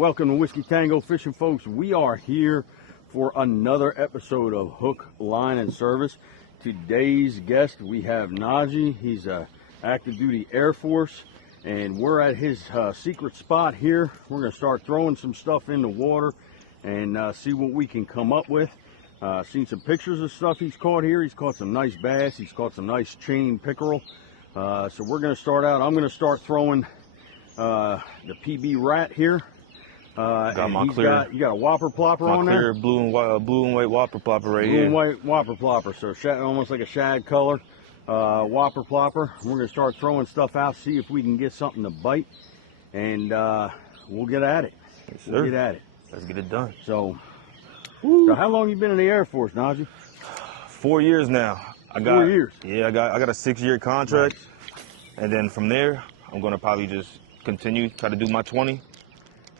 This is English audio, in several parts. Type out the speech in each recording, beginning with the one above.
Welcome to Whiskey Tango Fishing, folks. We are here for another episode of Hook, Line, and Service. Today's guest, we have Naji. He's a active duty Air Force, and we're at his secret spot here. We're going to start throwing some stuff in the water and see what we can come up with. Seen some pictures of stuff he's caught here. He's caught some nice bass. He's caught some nice chain pickerel. So we're going to start out. I'm going to start throwing the PB rat here. Got my you clear. got a whopper plopper on there. Blue and white whopper plopper right here. Blue and white whopper plopper, so almost like a shad color whopper plopper. We're gonna start throwing stuff out, see if we can get something to bite, and we'll get at it. Yes, sir. We'll get at it. Let's get it done. So how long you been in the Air Force, Naji? 4 years now. 4 years. Yeah, I got a 6-year contract, Nice. and then from there, I'm gonna probably just continue try to do my 20.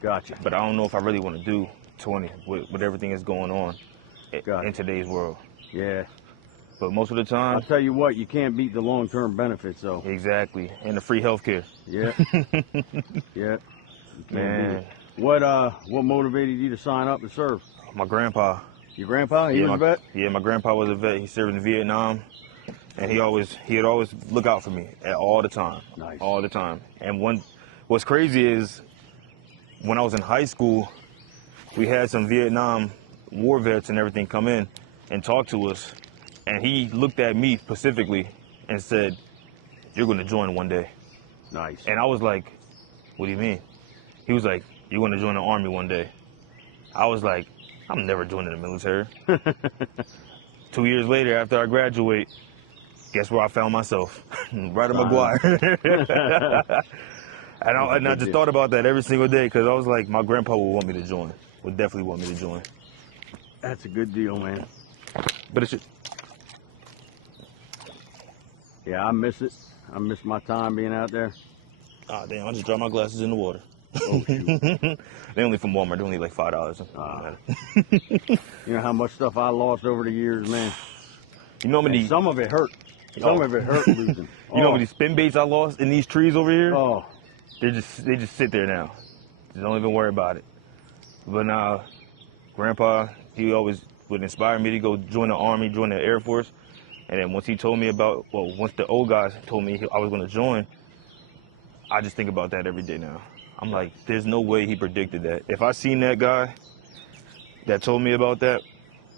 Gotcha. But I don't know if I really want to do 20 with everything that's going on in today's world. Yeah. But most of the time, I'll tell you what, you can't beat the long-term benefits, though. exactly, and the free healthcare. Yeah. Yeah. Man, What motivated you to sign up and serve? my grandpa. Your grandpa? He was a vet? Yeah, my grandpa was a vet. He served in Vietnam, and he'd always look out for me all the time. Nice. All the time. And what's crazy is, when I was in high school, we had some Vietnam war vets and everything come in and talk to us, and he looked at me specifically and said, "You're going to join one day." Nice. And I was like, "What do you mean?" He was like, "You're going to join the Army one day." I was like, "I'm never joining the military." 2 years later, after I graduate, guess where I found myself? Right at McGuire. And I just thought about that every single day, because I was like, my grandpa would want me to join. Would definitely want me to join. That's a good deal, man. But it's just... Yeah, I miss it. I miss my time being out there. Ah, damn, I just dropped my glasses in the water. Oh, shoot. They only from Walmart. They're only like $5. You know how much stuff I lost over the years, man? You know how many... And some of it hurt. Some of it hurt losing. You know how many spin baits I lost in these trees over here? Oh. They just sit there now. Just don't even worry about it. But now, Grandpa, he always would inspire me to go join the Army, join the Air Force. And then once he told me once the old guys told me I was going to join, I just think about that every day now. I'm like, there's no way he predicted that. If I seen that guy that told me about that,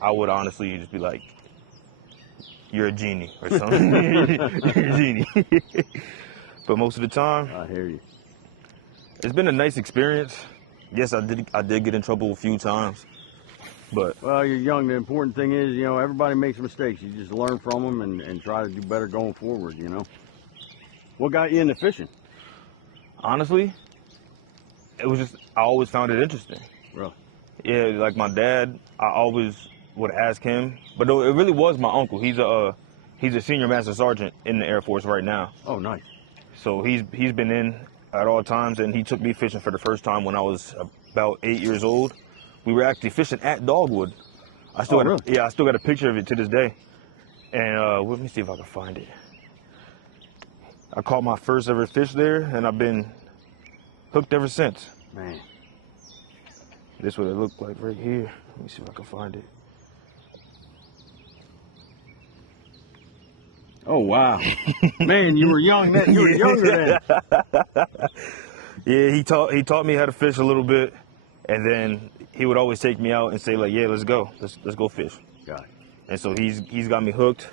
I would honestly just be like, "You're a genie," or something. You're a genie. But most of the time, I hear you. it's been a nice experience. Yes, I did get in trouble a few times, but... Well, you're young. The important thing is, you know, everybody makes mistakes. You just learn from them and try to do better going forward, you know. What got you into fishing? Honestly, it was just, I always found it interesting. Really? Yeah, like my dad, I always would ask him, but it really was my uncle. He's a senior master sergeant in the Air Force right now. Oh, nice. So he's been in at all times, and he took me fishing for the first time when I was about 8 years old. We were actually fishing at Dogwood. I still got a picture of it to this day. And let me see if I can find it. I caught my first ever fish there, and I've been hooked ever since. Man. This is what it looked like right here. Let me see if I can find it. Oh, wow. Man, you were young then. You were younger then. Yeah, he taught me how to fish a little bit, and then he would always take me out and say, like, "Yeah, let's go fish." Got it. And so he's got me hooked.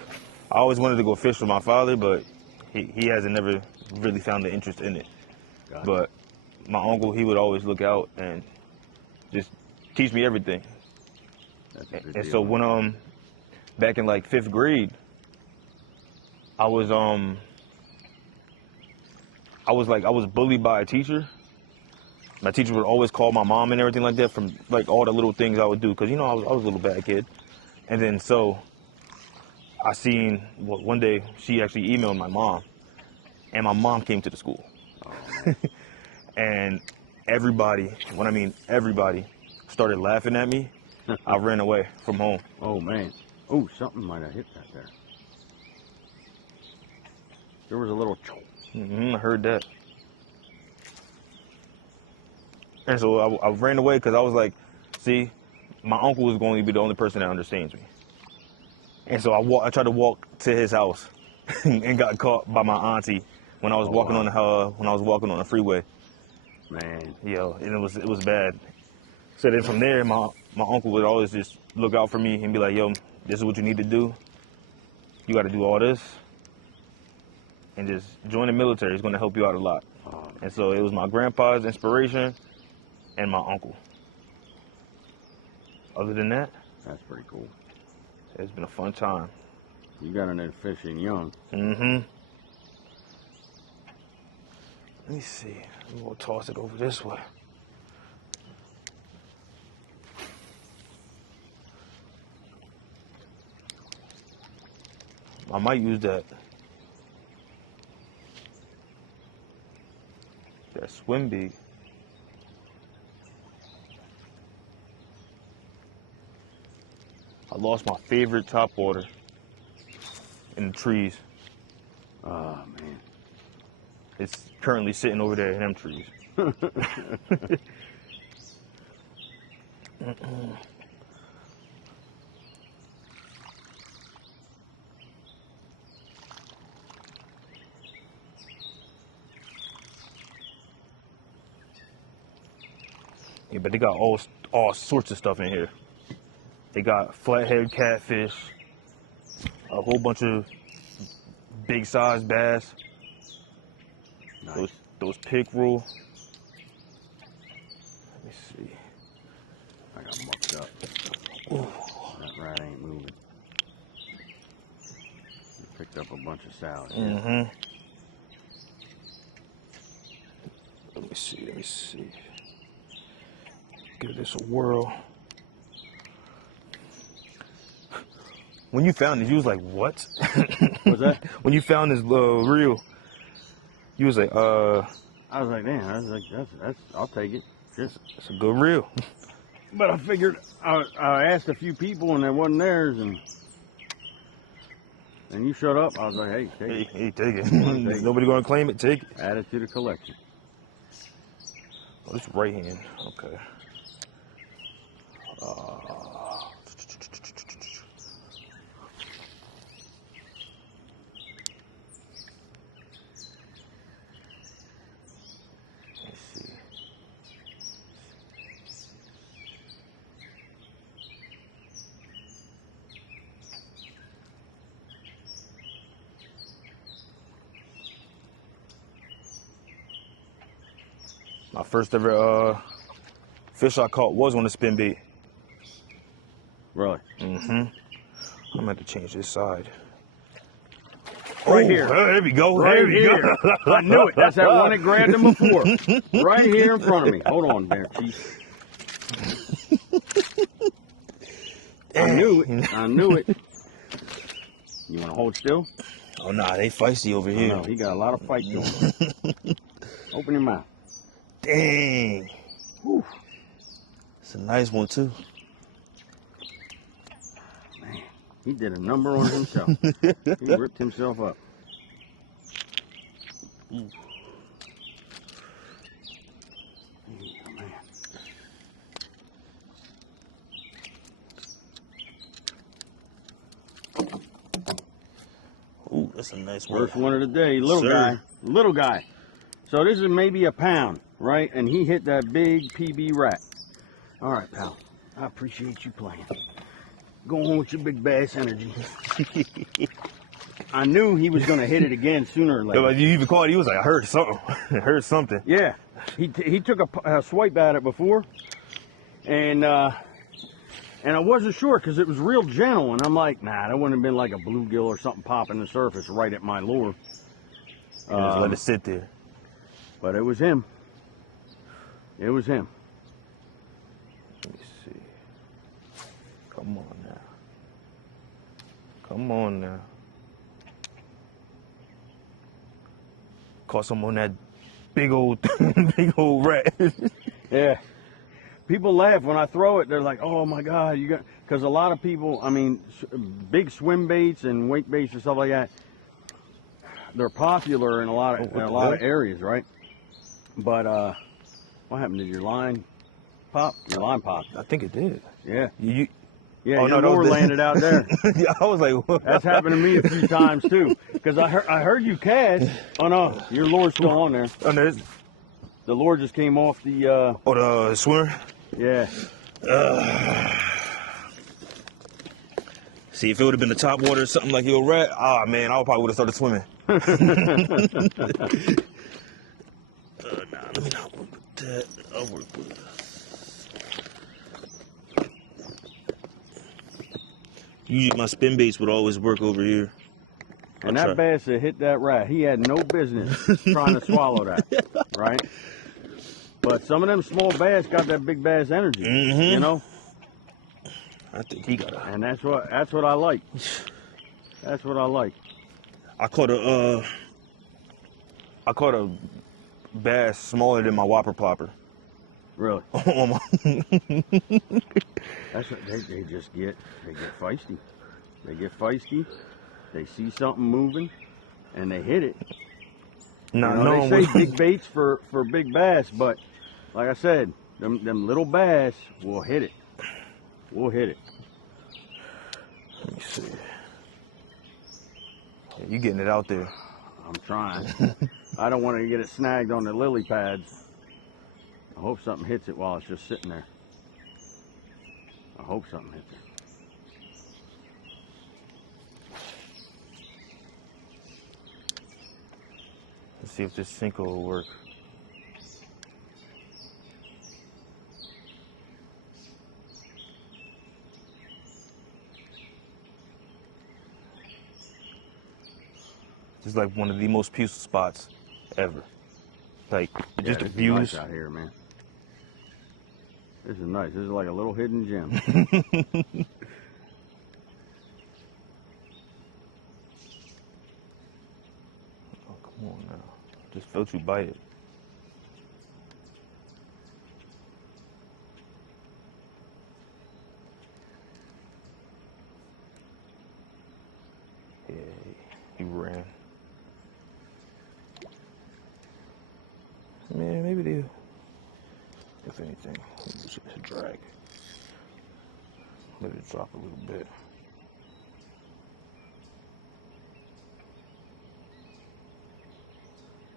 I always wanted to go fish with my father, but he hasn't never really found the interest in it. Got it. But my uncle, he would always look out and just teach me everything. That's a good And deal, so man. when back in like 5th grade, I was bullied by a teacher. My teacher would always call my mom and everything like that from like all the little things I would do, because, you know, I was a little bad kid. And then so I seen, one day she actually emailed my mom, and my mom came to the school. Oh. And everybody, when I mean everybody, started laughing at me. I ran away from home. Oh, man. Oh, something might have hit that there. There was a little... I heard that. And so I ran away because I was like, see, my uncle was going to be the only person that understands me. And so I tried to walk to his house and got caught by my auntie when I was walking on the freeway. Man. Yo, and it was bad. So then from there, my uncle would always just look out for me and be like, yo, this is what you need to do. You got to do all this. And just join the military. It's going to help you out a lot. And so it was my grandpa's inspiration and my uncle. Other than that, that's pretty cool. It's been a fun time. You got into fishing young. Mm-hmm. Let me see. I'm going to toss it over this way. I might use that swim bait. I lost my favorite topwater in the trees. Oh, man. It's currently sitting over there in them trees. Yeah, but they got all sorts of stuff in here. They got flathead catfish, a whole bunch of big size bass. Nice. Those pickerel. Let me see. I got mucked up. Ooh. That rat ain't moving. Picked up a bunch of salad. Mm-hmm. Let me see. Give this a whirl. When you found this, you was like, what? What's that? When you found this reel, you was like, I was like, damn, I was like, that's I'll take it. It's a good reel. But I figured, I asked a few people and there wasn't theirs, and you shut up. I was like, hey, take it. Hey, take it. Nobody gonna claim it, take it. Add it to the collection. Oh, it's right hand, okay. My first ever fish I caught was on a spin bait. Really? Mm-hmm. I'm gonna have to change this side. Right here. There we go. Right there we here. go. I knew it. That's that one that grabbed him before. Right here in front of me. Hold on there, Chief. I knew it. I knew it. You want to hold still? Oh, nah, they feisty over here. No, he got a lot of fight going on. Open your mouth. Dang. Whew. It's a nice one, too. Man, he did a number on himself. He ripped himself up. Ooh. Oh, man. Ooh, that's a nice one. First one of the day. Little guy. Little guy. So this is maybe a pound, right? And he hit that big PB rat. All right, pal. I appreciate you playing. Go on with your big bass energy. I knew he was going to hit it again sooner or later. Yeah, you even called it. He was like, I heard something. I heard something. Yeah. He took a swipe at it before. And I wasn't sure because it was real gentle. And I'm like, nah, that wouldn't have been like a bluegill or something popping the surface right at my lure. Just let it sit there. But it was him. It was him. Let me see. Come on now. Come on now. Caught some on that big old rat. Yeah. People laugh when I throw it. They're like, oh my God, you got, because a lot of people, I mean, big swim baits and wake baits and stuff like that, they're popular in a lot of areas, right? But What happened? Did your line pop? Your line popped. I think it did. Yeah. You Yeah, Oh, your no, lure that was landed out there. Yeah, I was like, what? That's happened to me a few times too. Because I heard you cast. Oh no, your lure's still on there. Oh, no, it's- The lure just came off the. the swimmer. Yeah. See, if it would have been the top water or something like your rat, man, I probably would have started swimming. Nah, let me not work with that. I'll work with it. Usually my spin baits would always work over here. And that bass that hit that rat, he had no business trying to swallow that, right? But some of them small bass got that big bass energy, you know. I think he got it. And that's what I like. That's what I like. I caught a bass smaller than my whopper plopper. Really. That's what they just get. They get feisty. They get feisty. They see something moving, and they hit it. No, they say big baits for big bass, but like I said, them little bass will hit it. We'll hit it. Let me see. Yeah, you getting it out there. I'm trying. I don't want to get it snagged on the lily pads. I hope something hits it while it's just sitting there. I hope something hits it. Let's see if this sinker will work. This is like one of the most peaceful spots ever. Like, just the this is views. nice out here, man. This is nice. This is like a little hidden gem. Oh, come on now. Just felt you bite it. Yeah, he ran. Man, maybe they, if anything, just drag. Let it drop a little bit.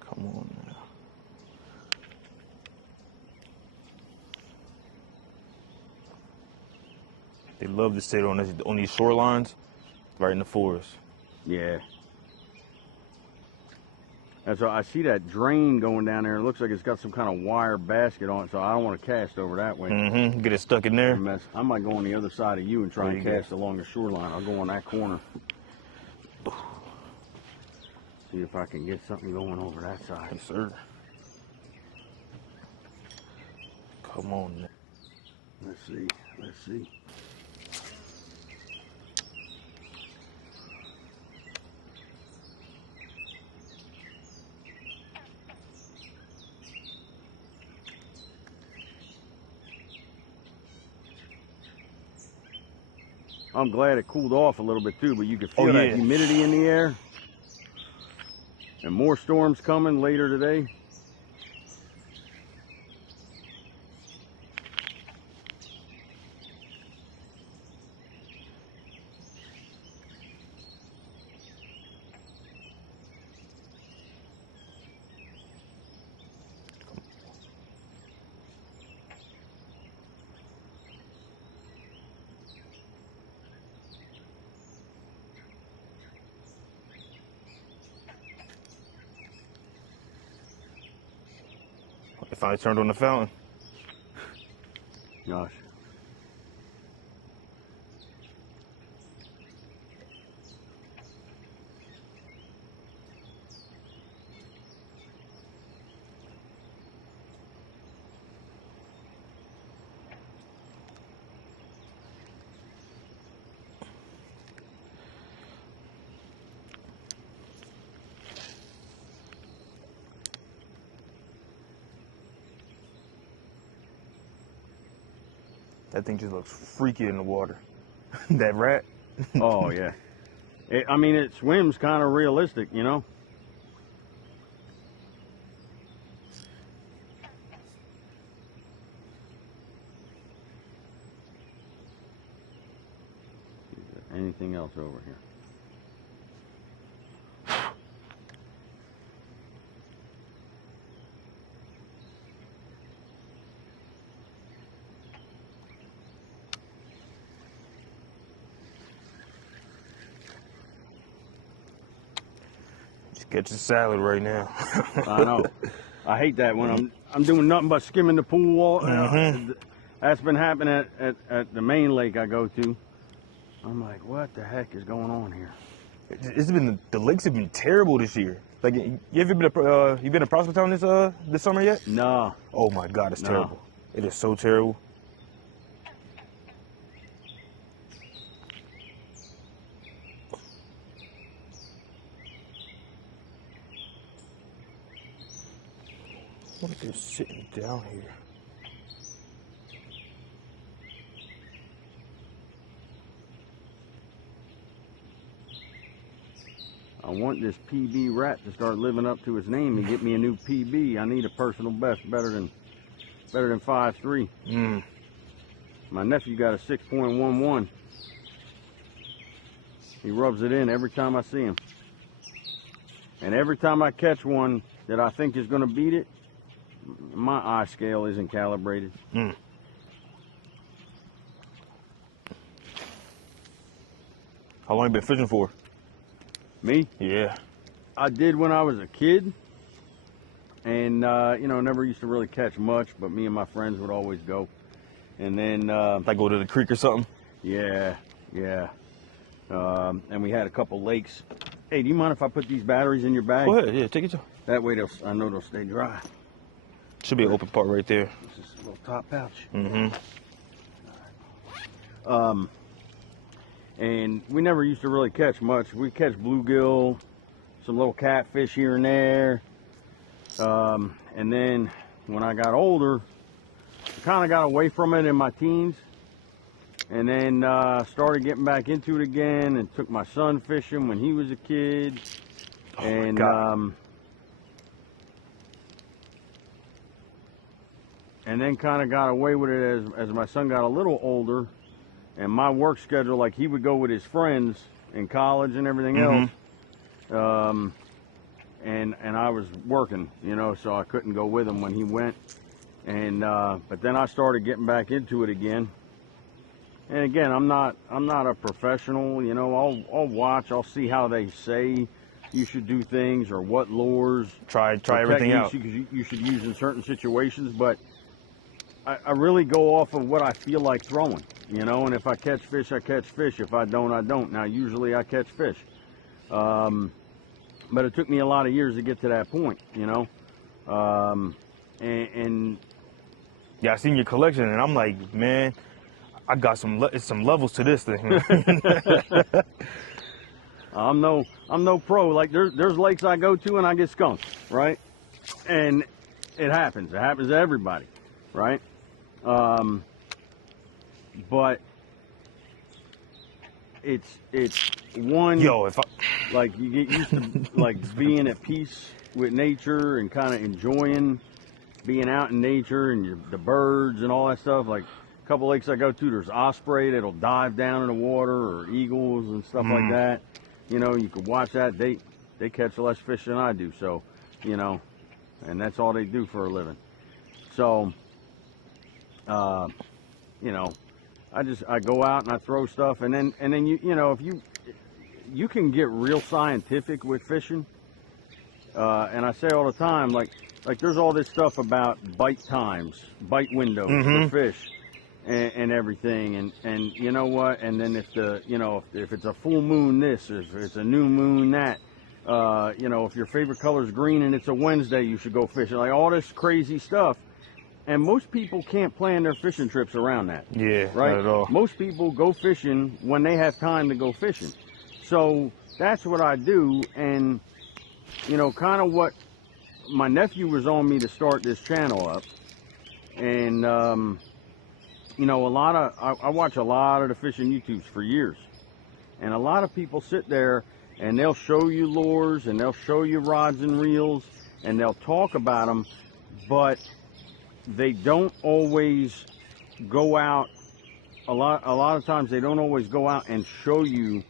Come on now. They love to sit on these shorelines, right in the forest. Yeah. And so I see that drain going down there. It looks like it's got some kind of wire basket on it, so I don't want to cast over that way. Get it stuck in there. I might go on the other side of you and try and There you cast along the shoreline. I'll go on that corner. See if I can get something going over that side. Yes, sir. Come on now. Let's see. Let's see. I'm glad it cooled off a little bit too, but you can feel that humidity in the air. And more storms coming later today. It finally turned on the fountain. Gosh. That thing just looks freaky in the water. That rat. Oh, yeah. I mean, it swims kind of realistic, you know? anything else over here. Just catching salad right now. I know. I hate that when I'm doing nothing but skimming the pool wall. That's been happening at the main lake I go to. I'm like, what the heck is going on here? It's been the lakes have been terrible this year. Like, you ever been you been to Prospect Town this summer yet? No. Oh my God, it's No. terrible. It is so terrible. What if they're sitting down here? I want this PB rat to start living up to his name and get me a new PB. I need a personal best better than 5.3. My nephew got a 6.11. He rubs it in every time I see him. And every time I catch one that I think is going to beat it, my eye scale isn't calibrated. How long you been fishing for? Me? Yeah. I did when I was a kid. And, you know, never used to really catch much, but me and my friends would always go. And then... like go to the creek or something? Yeah. And we had a couple lakes. Hey, do you mind if I put these batteries in your bag? Go ahead, yeah, take it. That way I know they'll stay dry. Should be an open part right there. This is a little top pouch. And we never used to really catch much. We catch bluegill, some little catfish here and there. And then when I got older, I kind of got away from it in my teens. And then started getting back into it again and took my son fishing when he was a kid. Oh and my God. And then kind of got away with it as my son got a little older, and my work schedule, like he would go with his friends in college and everything else, and I was working, you know, so I couldn't go with him when he went. And but then I started getting back into it again. And again, I'm not a professional, you know. I'll watch, I'll see how they say you should do things or what lures, Try everything out. you should use in certain situations, but I really go off of what I feel like throwing, you know, and if I catch fish, I catch fish. If I don't, I don't. Now, usually I catch fish. But it took me a lot of years to get to that point, you know. And yeah, I seen your collection, and I'm like, man, I got some levels to this thing. I'm no pro. Like there's lakes I go to and I get skunked, right? And it happens. It happens to everybody, right? But it's one. Yo, if I like you get used to like being at peace with nature and kind of enjoying being out in nature and the birds and all that stuff. Like a couple lakes I go to, there's osprey that'll dive down in the water, or eagles and stuff like that. You know, you could watch that. They catch less fish than I do, so you know, and that's all they do for a living. So, you know, I go out and I throw stuff, and then you know, if you can get real scientific with fishing, and I say all the time, like there's all this stuff about bite times, bite windows for fish, and everything, and you know what, and then if it's a full moon this, if it's a new moon that, you know, if your favorite color is green and it's a Wednesday, you should go fishing, like all this crazy stuff. And most people can't plan their fishing trips around that. Yeah, right? not at all. Most people go fishing when they have time to go fishing. So that's what I do. And, you know, kind of what my nephew was on me to start this channel up. And, you know, I watch a lot of the fishing YouTubes for years. And a lot of people sit there and they'll show you lures and they'll show you rods and reels and they'll talk about them, but they don't always go out a lot of times they don't always go out and show you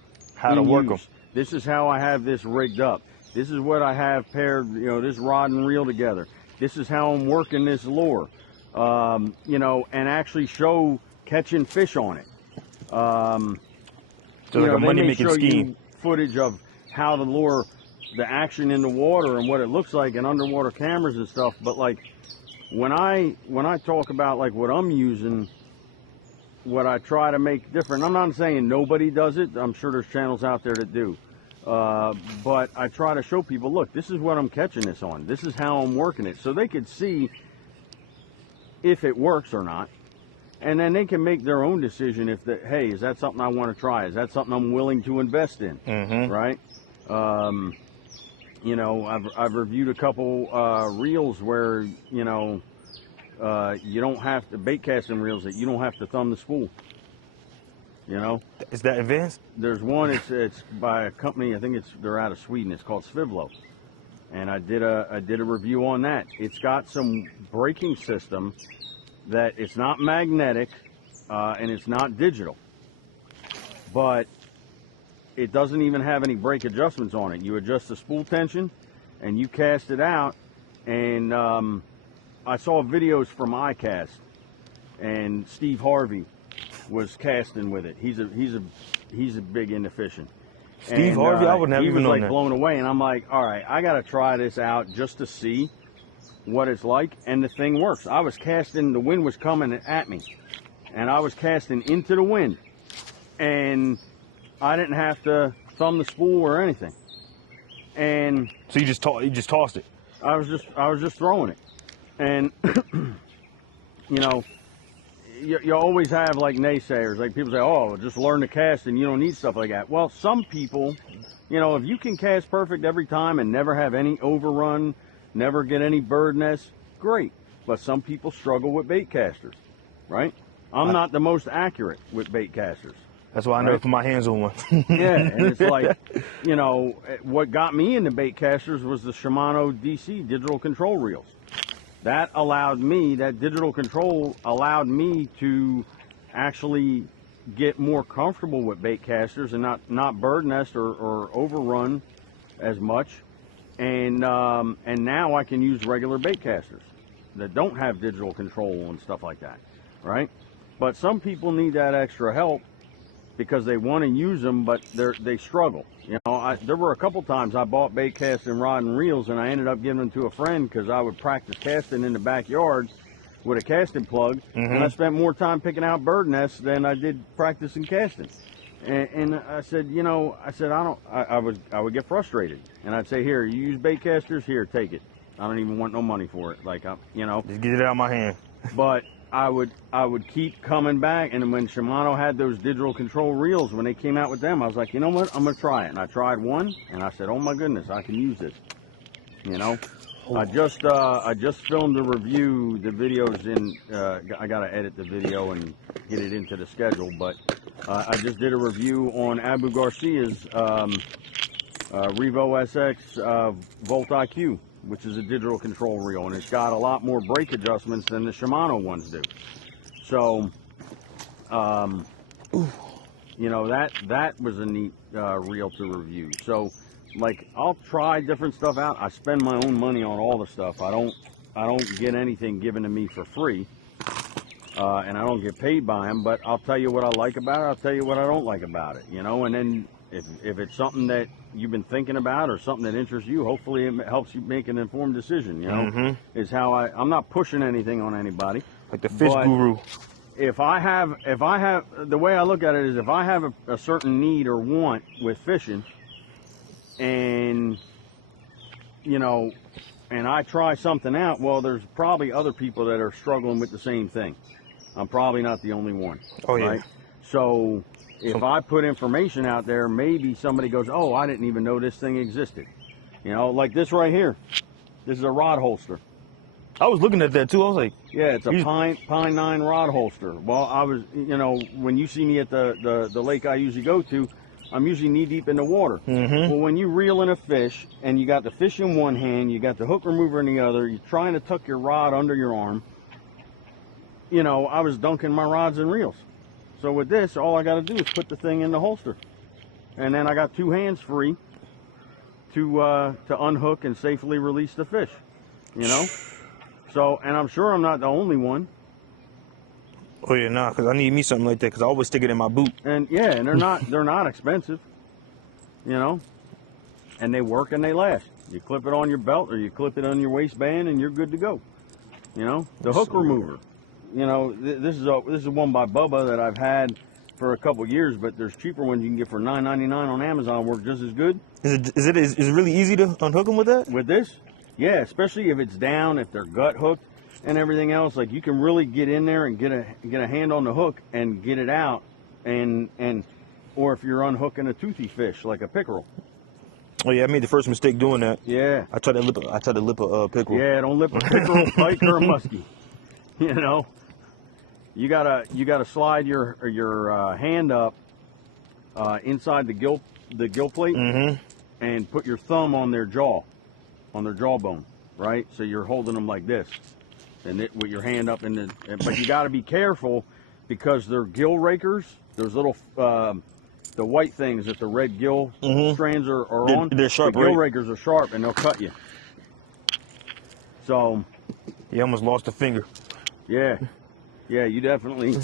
How to work them. This is how I have this rigged up. This is what I have paired, you know, this rod and reel together. This is how I'm working this lure, you know, and actually show catching fish on it. So like a money-making scheme. You footage of how the lure, the action in the water and what it looks like, and underwater cameras and stuff. But like when I talk about like what I'm using, what I try to make different. I'm not saying nobody does it. I'm sure there's channels out there that do. But I try to show people, look, this is what I'm catching this on. This is how I'm working it, so they could see if it works or not. And then they can make their own decision if that, hey, is that something I want to try? Is that something I'm willing to invest in? Right? You know, I've reviewed a couple reels where, you know, you don't have to, bait casting reels that you don't have to thumb the spool. You know? Is that advanced? There's one, it's by a company, I think they're out of Sweden. It's called Svivlo. And I did a review on that. It's got some braking system that it's not magnetic and it's not digital, but it doesn't even have any brake adjustments on it. You adjust the spool tension and you cast it out. And I saw videos from iCast, and Steve Harvey was casting with it. He's a big into fishing. Steve Harvey, I would never even know that. He was like blown away, and I'm like, all right, I got to try this out just to see what it's like, and the thing works. I was casting, the wind was coming at me, and I was casting into the wind, and I didn't have to thumb the spool or anything. And so you just tossed it. I was just throwing it, and you know, you always have like naysayers, like people say, oh, just learn to cast and you don't need stuff like that. Well, some people, you know, if you can cast perfect every time and never have any overrun, never get any bird nests, great. But some people struggle with bait casters, right? I'm not the most accurate with bait casters. That's why I never put my hands on one. Yeah, and it's like, you know, what got me into bait casters was the Shimano DC digital control reels. That allowed me, that digital control allowed me to actually get more comfortable with bait casters and not bird nest or overrun as much. And now I can use regular bait casters that don't have digital control and stuff like that, right? But some people need that extra help because they want to use them, but they struggle. You know, there were a couple times I bought bait casting rod and reels, and I ended up giving them to a friend because I would practice casting in the backyard with a casting plug, and I spent more time picking out bird nests than I did practicing casting. And I said, you know, I would get frustrated, and I'd say, here, you use bait casters, here, take it. I don't even want no money for it, like, you know. Just get it out of my hand. But I would keep coming back, and when Shimano had those digital control reels, when they came out with them, I was like, you know what, I'm gonna try it. And I tried one, and I said, oh my goodness, I can use this. You know, I just filmed a review. The video's in. I gotta edit the video and get it into the schedule, but I just did a review on Abu Garcia's Revo SX Volt IQ, which is a digital control reel, and it's got a lot more brake adjustments than the Shimano ones do. So, you know, that was a neat reel to review. So, like, I'll try different stuff out. I spend my own money on all the stuff. I don't get anything given to me for free, and I don't get paid by them. But I'll tell you what I like about it. I'll tell you what I don't like about it. You know, and then if it's something that you've been thinking about or something that interests you, hopefully it helps you make an informed decision. You know, is how I'm not pushing anything on anybody. Like the fish guru. If I have, the way I look at it is, if I have a certain need or want with fishing, and you know, and I try something out, well, there's probably other people that are struggling with the same thing. I'm probably not the only one. Oh yeah. Right? So if I put information out there, maybe somebody goes, oh, I didn't even know this thing existed. You know, like this right here. This is a rod holster. I was looking at that too. I was like, yeah, it's a Pine 9 rod holster. Well, I was, you know, when you see me at the lake I usually go to, I'm usually knee deep in the water. Well, when you reel in a fish and you got the fish in one hand, you got the hook remover in the other, you're trying to tuck your rod under your arm, you know, I was dunking my rods and reels. So with this, all I got to do is put the thing in the holster, and then I got 2 hands free to unhook and safely release the fish. You know. So, and I'm sure I'm not the only one. Oh yeah, nah, because I need me something like that, because I always stick it in my boot. And yeah, and they're not expensive. You know, and they work and they last. You clip it on your belt or you clip it on your waistband, and you're good to go. You know, the hook remover. You know, this is one by Bubba that I've had for a couple years, but there's cheaper ones you can get for $9.99 on Amazon. Work just as good. Is it really easy to unhook them with that? With this, yeah, especially if it's down, if they're gut hooked and everything else. Like, you can really get in there and get a hand on the hook and get it out, or if you're unhooking a toothy fish like a pickerel. Oh yeah, I made the first mistake doing that. Yeah. I tried to lip a pickerel. Yeah, don't lip a pickerel, pike, or a muskie. You know, you gotta slide your hand up inside the gill plate, and put your thumb on their jawbone, right? So you're holding them like this, and with your hand up in but you got to be careful because they're gill rakers. Those little the white things that the red gill strands are on. They're sharp. The gill rakers are sharp and they'll cut you. So you almost lost a finger. Yeah, you definitely.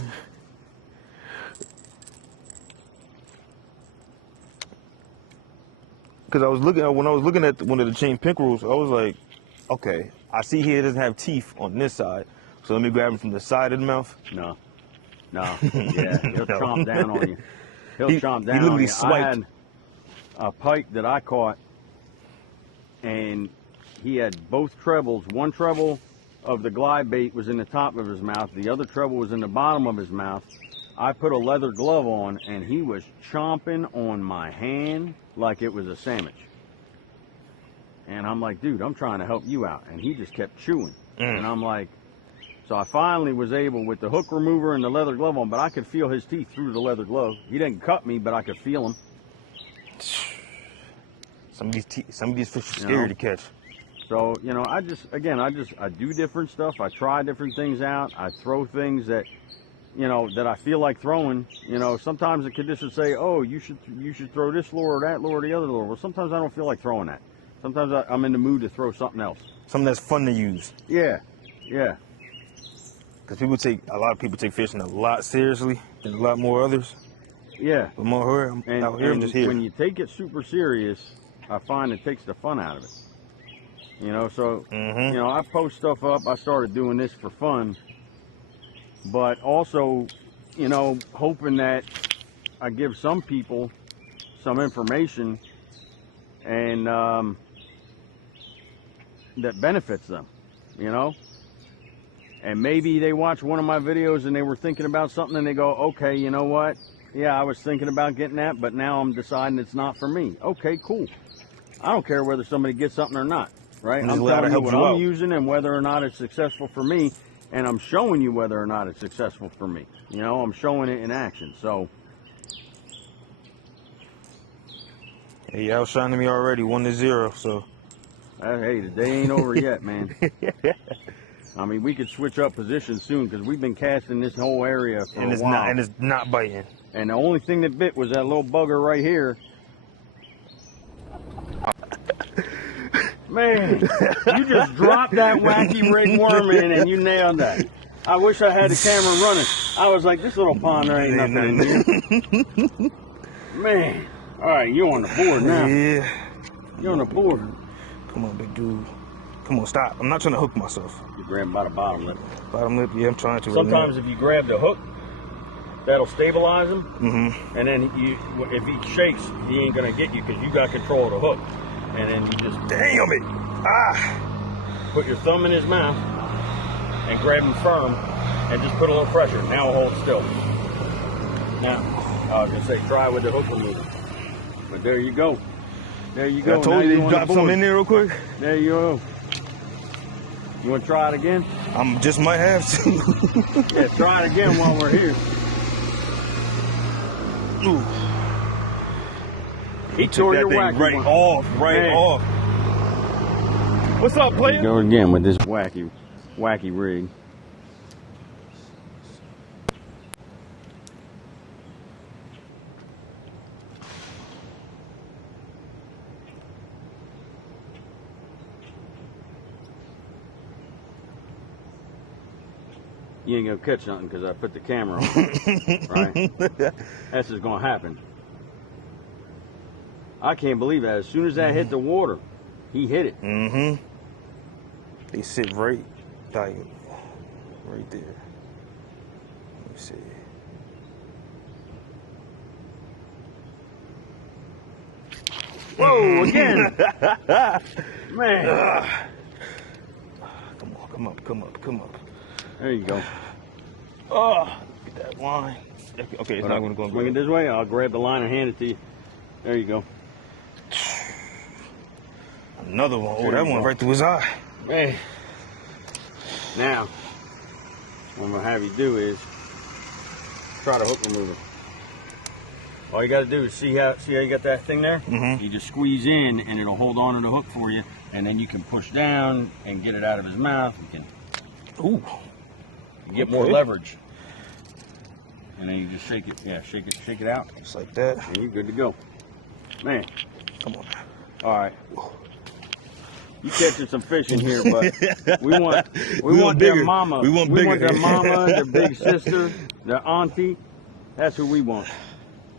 Because when I was looking at one of the chain pickerels, I was like, okay, I see here it doesn't have teeth on this side, so let me grab him from the side of the mouth. No, yeah, he'll chomp down on you. He'll chomp down he literally on you. swiped. I had a pike that I caught, and he had both trebles. One treble of the glide bait was in the top of his mouth. The other treble was in the bottom of his mouth. I put a leather glove on, and he was chomping on my hand like it was a sandwich. And I'm like, dude, I'm trying to help you out. And he just kept chewing. And I'm like, so I finally was able, with the hook remover and the leather glove on, but I could feel his teeth through the leather glove. He didn't cut me, but I could feel him. Some of these fish are scary to catch. So, you know, I do different stuff. I try different things out. I throw things that, you know, that I feel like throwing. You know, sometimes the conditions say, oh, you should throw this lure or that lure or the other lure. Well, sometimes I don't feel like throwing that. Sometimes I'm in the mood to throw something else. Something that's fun to use. Yeah. Because a lot of people take fishing a lot seriously than a lot more others. Yeah. But more out here, I'm just here. When you take it super serious, I find it takes the fun out of it. You know, so, you know, I post stuff up. I started doing this for fun, but also, you know, hoping that I give some people some information and that benefits them, you know. And maybe they watch one of my videos and they were thinking about something and they go, okay, you know what? Yeah, I was thinking about getting that, but now I'm deciding it's not for me. Okay, cool. I don't care whether somebody gets something or not, right? I'm telling you what I'm using and whether or not it's successful for me, and I'm showing you whether or not it's successful for me. You know, I'm showing it in action. So, hey, you outshining me already, 1-0. So, hey, the day ain't over yet, man. I mean, we could switch up positions soon because we've been casting this whole area for a while. And it's not biting. And the only thing that bit was that little bugger right here. Man, you just dropped that wacky rig worm in and you nailed that. I wish I had the camera running. I was like, this little pond, there ain't nothing in here. Man. All right, you're on the board now. Yeah. You're on the board. Come on, big dude. Come on, stop. I'm not trying to hook myself. You grab him by the bottom lip. Bottom lip, yeah, I'm trying to. Sometimes if you grab the hook, that'll stabilize him. And then if he shakes, he ain't going to get you because you got control of the hook. And then you just... Damn it! Ah! Put your thumb in his mouth and grab him firm and just put a little pressure. Now hold still. Now, I was going to say try with the hook remover. But there you go. There you go. I told you to drop something in there real quick. There you go. You want to try it again? Just might have to. Yeah, try it again while we're here. Ooh. He tore your wacky right off. What's up, player? Go again with this wacky rig. you ain't gonna catch nothing because I put the camera on, right? That's just gonna happen. I can't believe that. As soon as that hit the water, he hit it. Mm-hmm. They sit right there. Let me see. Whoa, again. Man. Come up. There you go. Oh, get that line. Okay, it's not going to go. Swing it this way. I'll grab the line and hand it to you. There you go. Another one. Oh, that one right through his eye. Hey. Now, what I'm going to have you do is try the hook remover. All you got to do is see how you got that thing there? Mm-hmm. You just squeeze in and it'll hold on to the hook for you, and then you can push down and get it out of his mouth. You can get more leverage. And then you just shake it. Yeah, shake it out. Just like that. And you're good to go. Man. Come on. All right. You catching some fish in here, but we want bigger. their mama. We want their mama, their big sister, their auntie. That's who we want.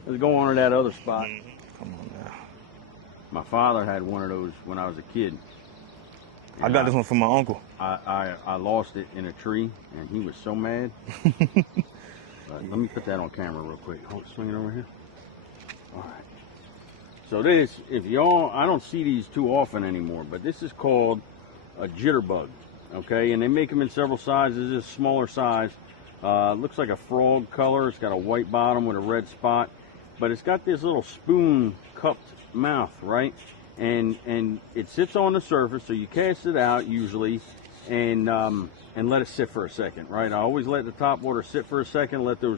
Let's go on to that other spot. Come on now. My father had one of those when I was a kid. I got this one from my uncle. I lost it in a tree, and he was so mad. Let me put that on camera real quick. Hold, swing it over here. All right. So this, I don't see these too often anymore, but this is called a jitterbug, okay? And they make them in several sizes. This is a smaller size. Looks like a frog color. It's got a white bottom with a red spot, but it's got this little spoon cupped mouth, right? And it sits on the surface, so you cast it out usually, and let it sit for a second, right? I always let the top water sit for a second, let those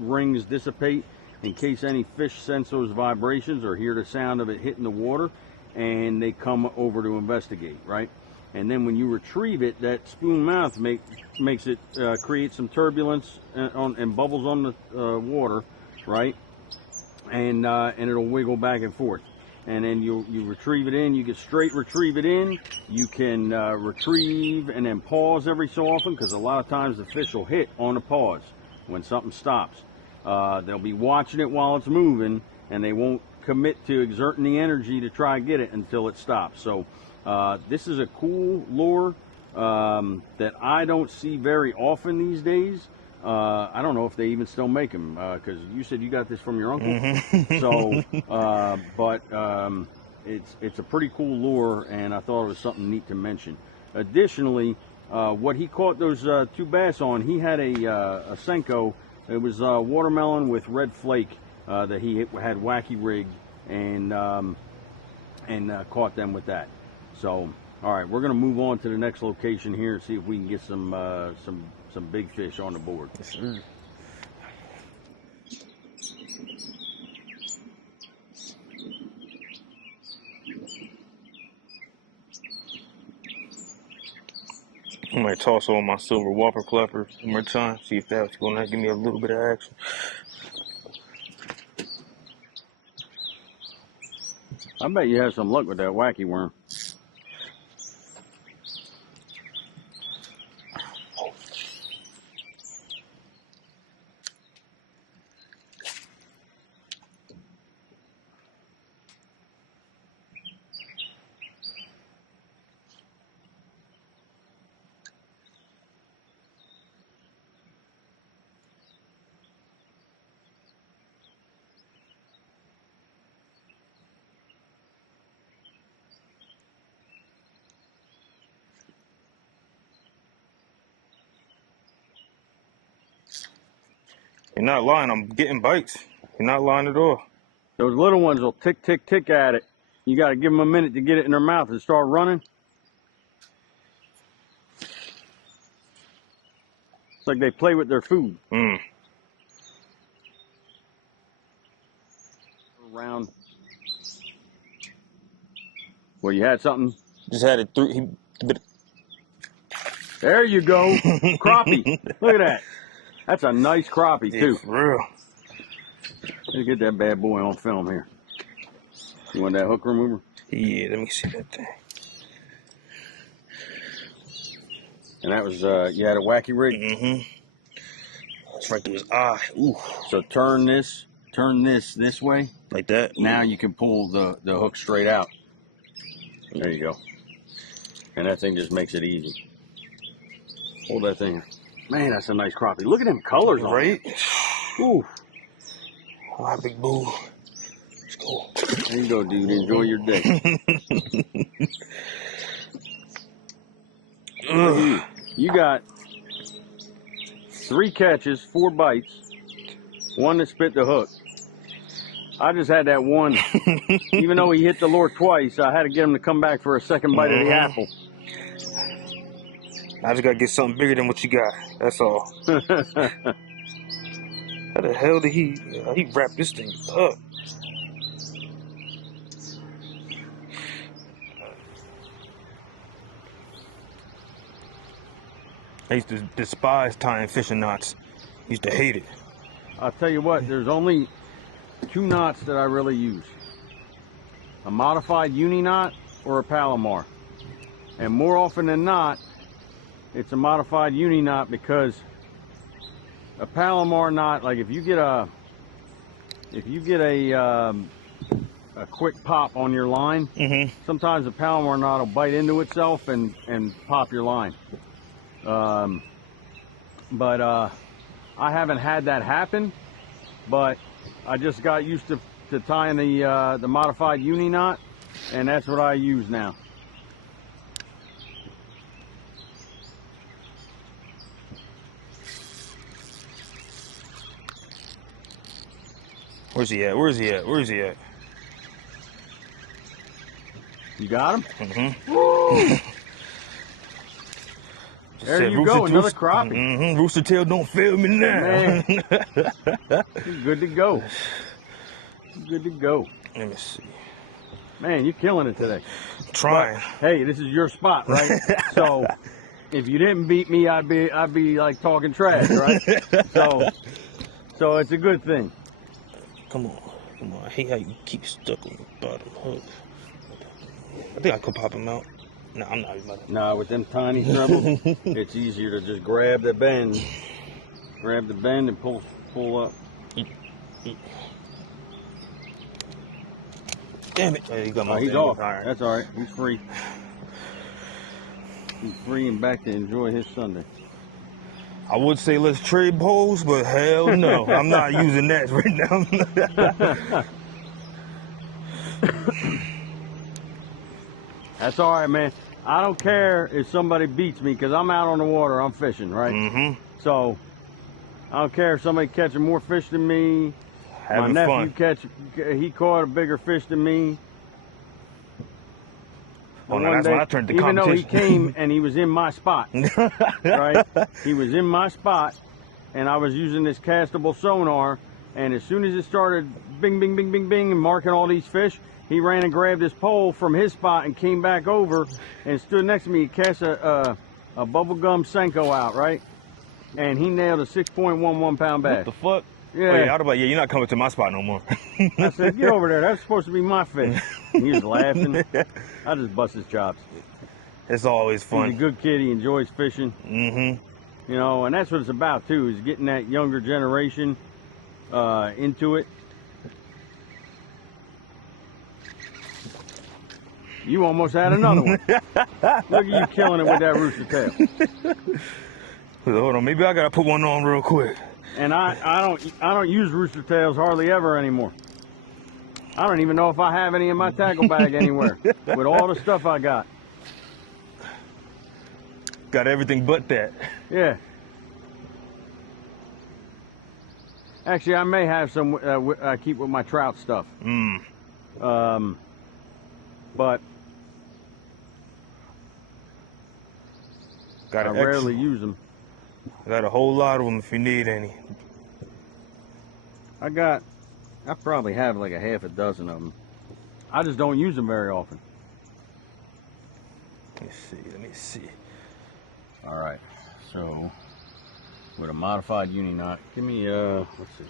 rings dissipate, in case any fish sense those vibrations or hear the sound of it hitting the water, and they come over to investigate, right? And then when you retrieve it, that spoon mouth makes it create some turbulence and bubbles on the water, right? And it'll wiggle back and forth. And then you retrieve it in. You can straight retrieve it in. You can retrieve and then pause every so often, because a lot of times the fish will hit on the pause when something stops. They'll be watching it while it's moving, and they won't commit to exerting the energy to try and get it until it stops. So this is a cool lure that I don't see very often these days. I don't know if they even still make them, because you said you got this from your uncle. Mm-hmm. So, but it's a pretty cool lure, and I thought it was something neat to mention. Additionally, what he caught those two bass on, he had a Senko. It was watermelon with red flake that he had wacky rigged, and caught them with that. So, all right, we're gonna move on to the next location here and see if we can get some big fish on the board. Yes, sir. I might toss on my silver whopper clapper one more time, see if that's gonna give me a little bit of action. I bet you have some luck with that wacky worm. You're not lying, I'm getting bites. You're not lying at all. Those little ones will tick, tick, tick at it. You got to give them a minute to get it in their mouth and start running. It's like they play with their food. Around. Well, you had something? Just had it through. There you go. Crappie. Look at that. That's a nice crappie, too. For real. Let's get that bad boy on film here. You want that hook remover? Yeah, let me see that thing. And that was, you had a wacky rig? Mm-hmm. right through his eye. Ooh. So turn this way. Like that. Now you can pull the hook straight out. There you go. And that thing just makes it easy. Hold that thing. Man, that's a nice crappie. Look at them colors on it. Right? Ooh. All right, big boo. Let's go. There you go, dude. Enjoy your day. You got 3 catches, 4 bites, 1 that spit the hook. I just had that one. Even though he hit the lure twice, I had to get him to come back for a second bite of the apple. I just gotta get something bigger than what you got. That's all. How the hell did he wrap this thing up? I used to despise tying fishing knots. Used to hate it. I'll tell you what, there's only 2 knots that I really use. A modified uni knot or a Palomar. And more often than not, it's a modified uni knot, because a Palomar knot, like if you get a quick pop on your line, sometimes a Palomar knot will bite into itself and pop your line. But I haven't had that happen, but I just got used to tying the modified uni knot, and that's what I use now. Where's he at? Where's he at? Where's he at? You got him? Mm-hmm. There you go, another crappie. Mm-hmm. Rooster tail, don't fail me now. You're good to go. Good to go. Let me see. Man, you're killing it today. Trying. But, hey, this is your spot, right? So if you didn't beat me, I'd be like talking trash, right? So it's a good thing. Come on. I hate how you keep stuck on the bottom hook. I think I could pop him out. No, I'm not even about to. Nah, with them tiny trebles, it's easier to just grab the bend. Grab the bend and pull up. Damn it. Hey, He's off. That's all right. He's free. He's free and back to enjoy his Sunday. I would say let's trade poles, but hell no. I'm not using that right now. That's all right, man. I don't care if somebody beats me, because I'm out on the water. I'm fishing, right? Mm-hmm. So I don't care if somebody catching more fish than me. Having My nephew he caught a bigger fish than me. Oh, no, that's when I turned to even though he competition. came and he was in my spot, right? He was in my spot, and I was using this castable sonar, and as soon as it started bing, bing, bing, bing, bing, and marking all these fish, he ran and grabbed his pole from his spot and came back over and stood next to me. He cast a bubblegum Senko out, right? And he nailed a 6.11 pound bass. What the fuck? Yeah. Oh, yeah, I was like, yeah, you're not coming to my spot no more. I said, get over there. That's supposed to be my fish. He was laughing. I just bust his chops. It's always fun. He's a good kid. He enjoys fishing. Mm-hmm. You know, and that's what it's about, too, is getting that younger generation into it. You almost had another one. Look at you killing it with that rooster tail. Hold on, maybe I gotta put one on real quick. And I don't use rooster tails hardly ever anymore. I don't even know if I have any in my tackle bag anywhere with all the stuff I got. Got everything but that. Yeah. Actually, I may have some I keep with my trout stuff. But I rarely use them. Got a whole lot of them if you need any. I probably have like a half a dozen of them. I just don't use them very often. Let me see. All right, so with a modified uni knot, give me let's see,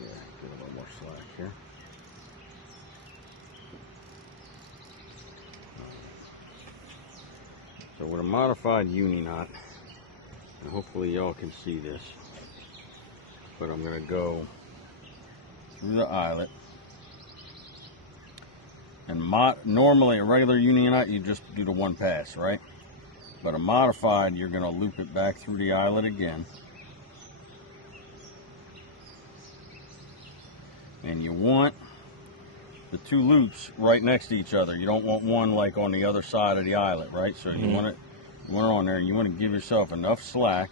yeah, get a little more slack here. So with a modified uni knot, and hopefully y'all can see this. but I'm going to go through the eyelet. And normally a regular union knot, you just do the one pass, right? But a modified, you're going to loop it back through the eyelet again. And you want the two loops right next to each other. You don't want one like on the other side of the eyelet, right? So you want it on there. You want to give yourself enough slack.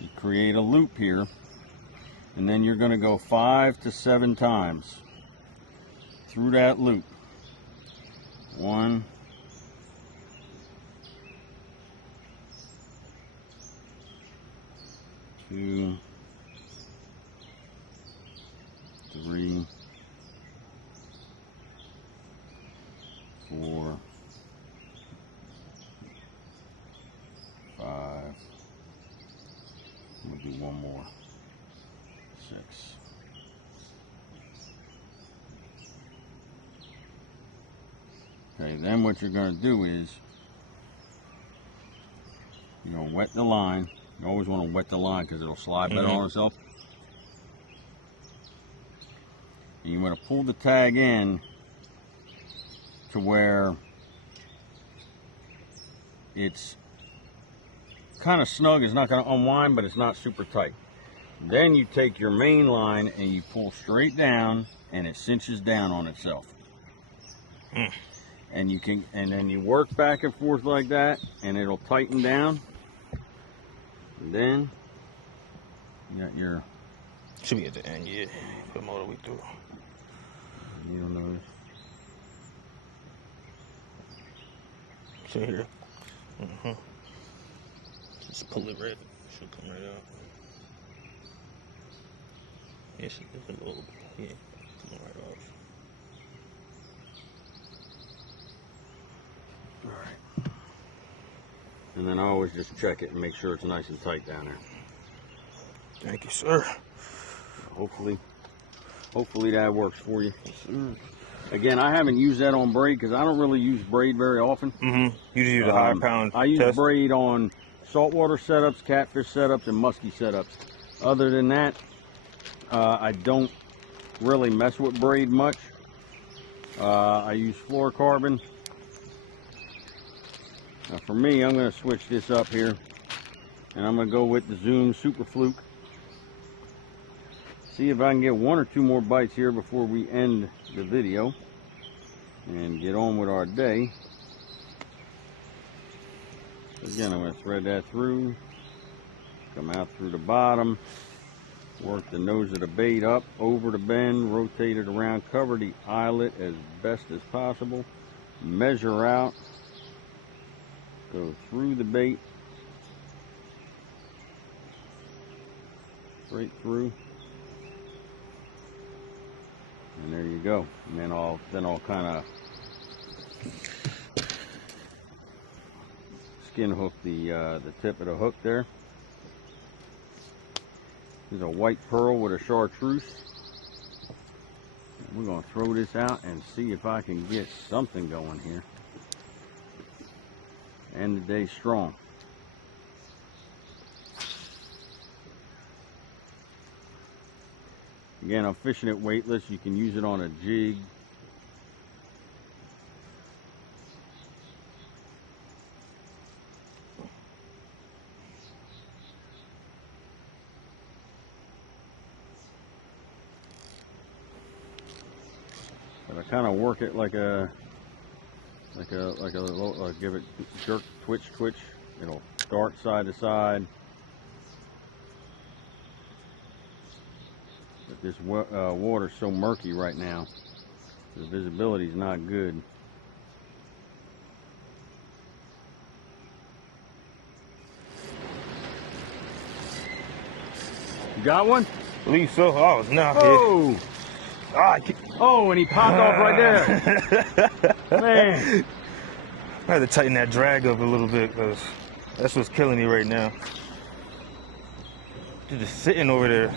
You create a loop here, and then you're going to go 5 to 7 times through that loop. 1, 2, 3, 4, 5. I'm gonna do one more. 6. Okay, then what you're going to do is you're going to wet the line. You always want to wet the line because it'll slide better on itself. And you want to pull the tag in to where it's kind of snug. It's not going to unwind, but it's not super tight. Then you take your main line and you pull straight down, and it cinches down on itself. And you can, and then you work back and forth like that, and it'll tighten down. And then you got your. Should be at the end, yeah. Put them all the way through. You don't know. See here. Just pull it right. Should come right out. Yeah, should a little. Yeah, come right off. Alright. And then I always just check it and make sure it's nice and tight down there. Thank you, sir. Hopefully that works for you. Yes, sir. Again, I haven't used that on braid because I don't really use braid very often. Usually use a higher pound I use test. braid on saltwater setups, catfish setups, and muskie setups. Other than that, I don't really mess with braid much. I use fluorocarbon. Now for me, I'm going to switch this up here, and I'm going to go with the Zoom Super Fluke. See if I can get 1 or 2 more bites here before we end the video and get on with our day. Again, I'm going to thread that through, come out through the bottom, work the nose of the bait up over the bend, rotate it around, cover the eyelet as best as possible, measure out, go through the bait, straight through, and there you go. And then I'll kind of skin hook the tip of the hook there. There's a white pearl with a chartreuse. We're going to throw this out and see if I can get something going here. End the day strong. Again, I'm fishing it weightless. You can use it on a jig. But I kind of work it like a give it jerk, twitch. It'll start side to side. But this water's so murky right now. The visibility is not good. You got one? I believe so. Oh, no. Oh! Yeah. Oh, and he popped off right there. Man. I had to tighten that drag up a little bit because that's what's killing me right now. They're just sitting over there.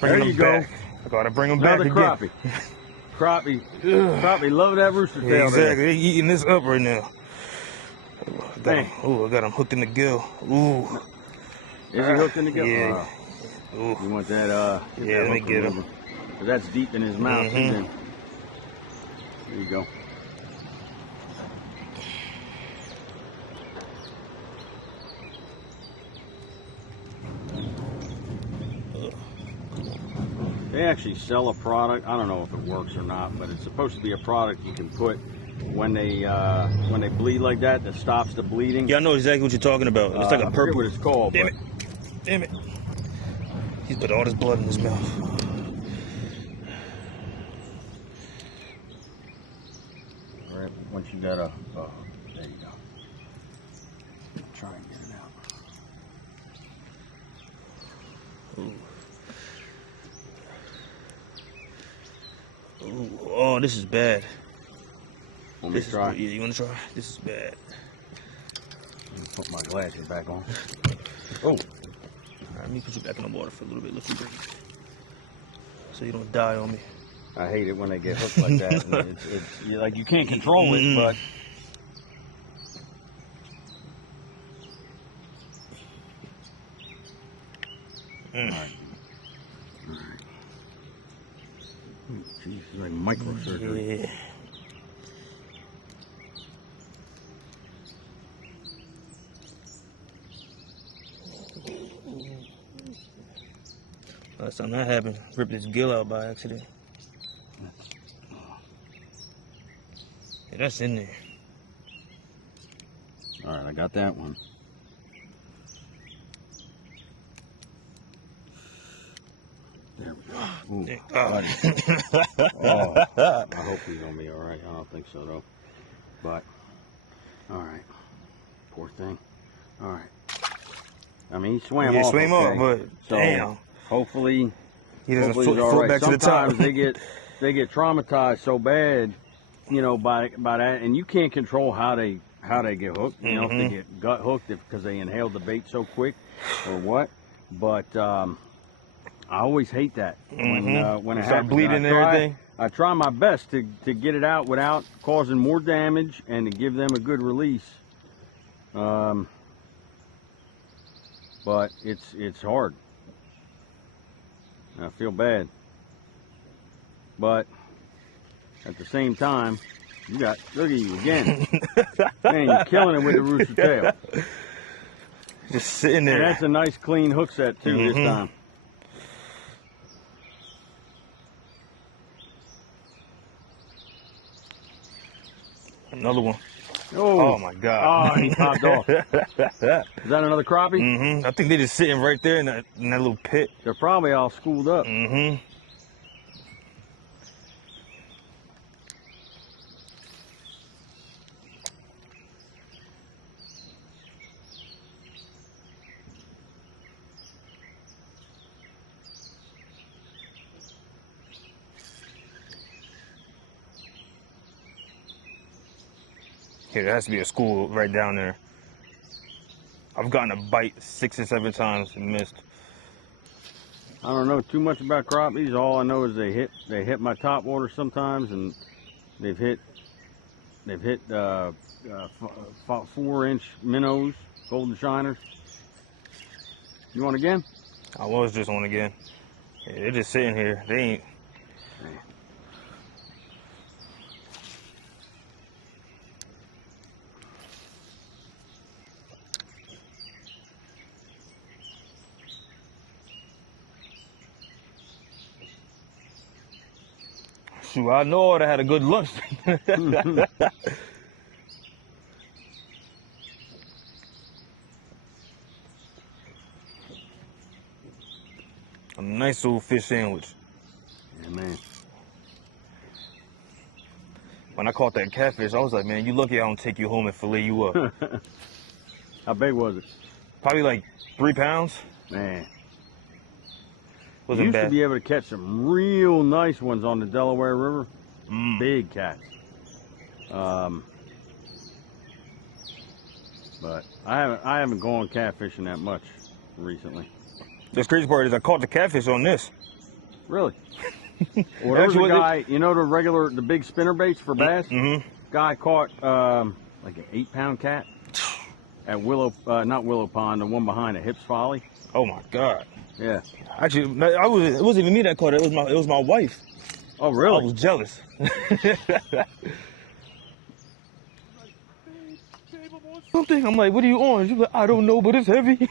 Bringing There you them go. back. I gotta bring them Another back again. crappie. Crappie, love that rooster tail. Yeah, exactly. They're eating this up right now. Man. I got him hooked in the gill. Ooh. Is he hooked in the gill? Yeah. You want that, Yeah, let me get him. That's deep in his mouth, too, then. There you go. They actually sell a product. I don't know if it works or not, but it's supposed to be a product you can put when they bleed like that stops the bleeding. Yeah, I know exactly what you're talking about. It's like a I forget purple. what it's called. Damn it. Damn it. He's put all this blood in his mouth. Right, once you got there you go. Try and get it out. Ooh. Ooh. Oh, this is bad. Want me to try? Yeah, you want to try? This is bad. Let me put my glasses back on. Oh. All right, let me put you back in the water for a little bit. Let you breathe. So you don't die on me. I hate it when they get hooked like that. It's like you can't control it, but. All right. Jeez, it's like microsurgery. Yeah. Last time that happened, ripped his gill out by accident. Yeah, that's in there. All right, I got that one. There we go. Ooh, oh, I hope he's gonna be all right. I don't think so though. But all right, poor thing. All right. I mean, he swam off. Swam okay. up, but so damn. Hopefully He doesn't he's all float right. back to the top. Sometimes they get traumatized so bad, you know, by that, and you can't control how they get hooked. You know, if they get gut hooked because they inhaled the bait so quick, or what. But I always hate that when it happens. Bleeding and everything. I try my best to get it out without causing more damage and to give them a good release. But it's hard. I feel bad. But at the same time, look at you again. Man, you're killing it with the rooster tail. Just sitting there. And that's a nice clean hook set too this time. Another one. Oh my God. Oh, he popped off. Is that another crappie? I think they're just sitting right there in that little pit. They're probably all schooled up. Here, there has to be a school right down there. I've gotten a bite 6 or 7 times and missed. I don't know too much about crappies. All I know is they hit my top water sometimes, and they've hit 4-inch minnows, golden shiners. You want again? I was just on again. Yeah, they're just sitting here. They ain't. Shoot, I know I had a good lunch. A nice little fish sandwich. Yeah, man. When I caught that catfish, I was like, man, you lucky I don't take you home and fillet you up. How big was it? Probably like 3 pounds. Man. Wasn't used bad. to be able to catch some real nice ones on the Delaware River. Big cats. But I haven't gone catfishing that much recently. The crazy part is I caught the catfish on this. Really? Well, there was a guy, you know, the big spinner baits for bass? Guy caught like an 8-pound cat at not Willow Pond, the one behind the Hips Folly. Oh my God. Yeah. Actually, it wasn't even me that caught it. It was my wife. Oh, really? I was jealous. Something. I'm like, what are you on? She's like, I don't know, but it's heavy.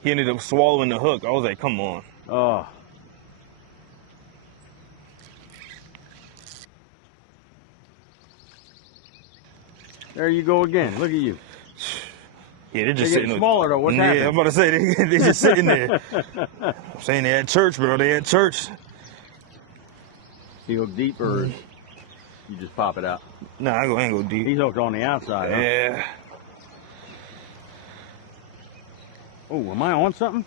He ended up swallowing the hook. I was like, come on. Oh. There you go again. Look at you. Yeah, they're just They're getting sitting smaller though. What's happening? Yeah, I'm about to say, they're just sitting there. I'm saying they at church, bro. They at church. He hook deep or you just pop it out? Nah, I ain't go deep. He's hooked on the outside. Yeah. Huh? Oh, am I on something?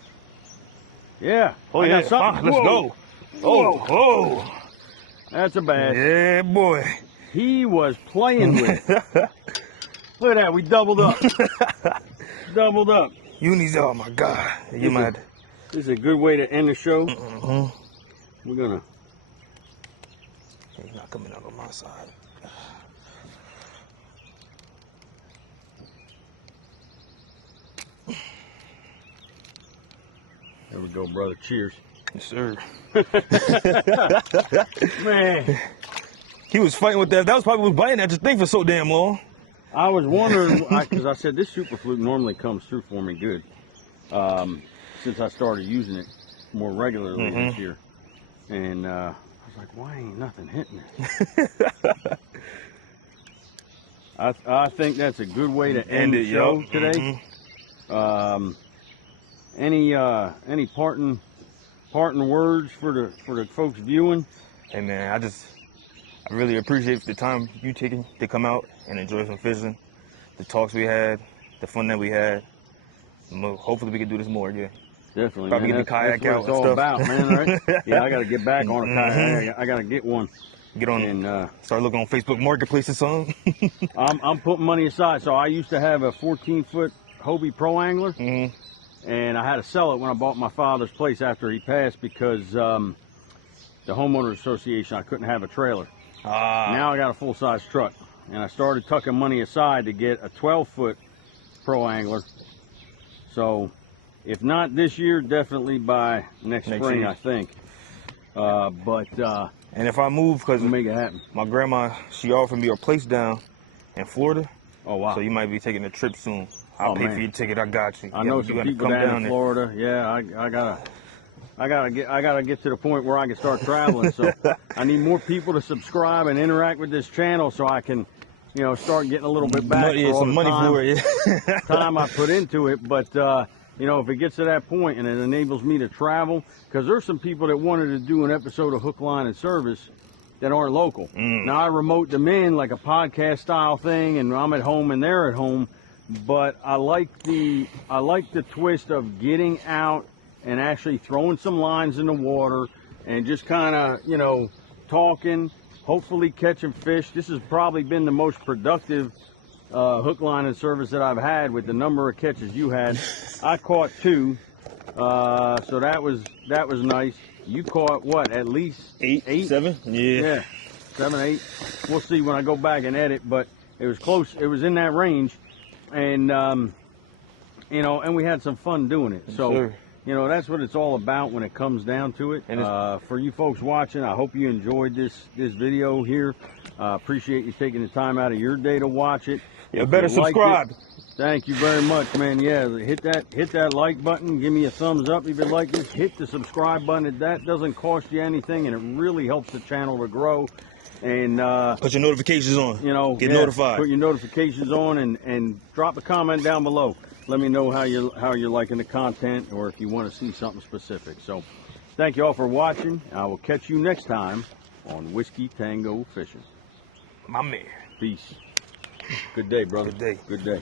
Yeah. Oh, I yeah. got something. Let's go. Oh, oh. That's a bass. Yeah, boy. He was playing with it. Look at that. We doubled up. Doubled up. Unis, oh my God. You might. This is a good way to end the show. We're going to. He's not coming out on my side. There we go, brother. Cheers. Yes, sir. Man. He was fighting with that. That was probably was biting at the thing for so damn long. I was wondering, because I said this super fluke normally comes through for me good. Since I started using it more regularly this year. And I was like, why ain't nothing hitting it? I think that's a good way to end the show today. Any parting words for the folks viewing? Hey man, I really appreciate the time you taking to come out and enjoy some fishing, the talks we had, the fun that we had. Hopefully we can do this more again. Definitely. Probably man. get the kayak out. That's what it's all about, man. Right? Yeah, I got to get back on a kayak. I got to get one. Get on and start looking on Facebook Marketplace or something. I'm putting money aside. So I used to have a 14-foot Hobie Pro Angler, and I had to sell it when I bought my father's place after he passed because the homeowners association, I couldn't have a trailer. Now I got a full-size truck, and I started tucking money aside to get a 12-foot Pro Angler. So if not this year, definitely by next spring, year. I think. And if I move, because we'll make it happen. My grandma, she offered me a place down in Florida. Oh wow! So you might be taking a trip soon. I'll pay for your ticket. I got you. I know some people down in Florida. Yeah, I gotta get to the point where I can start traveling. So I need more people to subscribe and interact with this channel so I can, start getting a little bit back for all some the money time, for it. time I put into it. But if it gets to that point and it enables me to travel, because there's some people that wanted to do an episode of Hook, Line, and Service that aren't local. Now I remote them in like a podcast style thing, and I'm at home and they're at home. But I like the twist of getting out and actually throwing some lines in the water and just kind of talking, hopefully catching fish. This has probably been the most productive hook, line, and service that I've had with the number of catches you had. I caught 2, so that was nice. You caught what? At least 8? 7? Yeah, 7, 8. We'll see when I go back and edit, but it was close. It was in that range, and and we had some fun doing it. So. Sure. That's what it's all about when it comes down to it. For you folks watching, I hope you enjoyed this video here. Appreciate you taking the time out of your day to watch it. Yeah, better subscribe. Thank you very much, man. Yeah, hit that like button. Give me a thumbs up if you like this. Hit the subscribe button. That doesn't cost you anything, and it really helps the channel to grow. And put your notifications on. Get notified. Put your notifications on, and drop a comment down below. Let me know how you're liking the content, or if you want to see something specific. So, thank you all for watching. I will catch you next time on Whiskey Tango Fishing. My man. Peace. Good day, brother. Good day. Good day.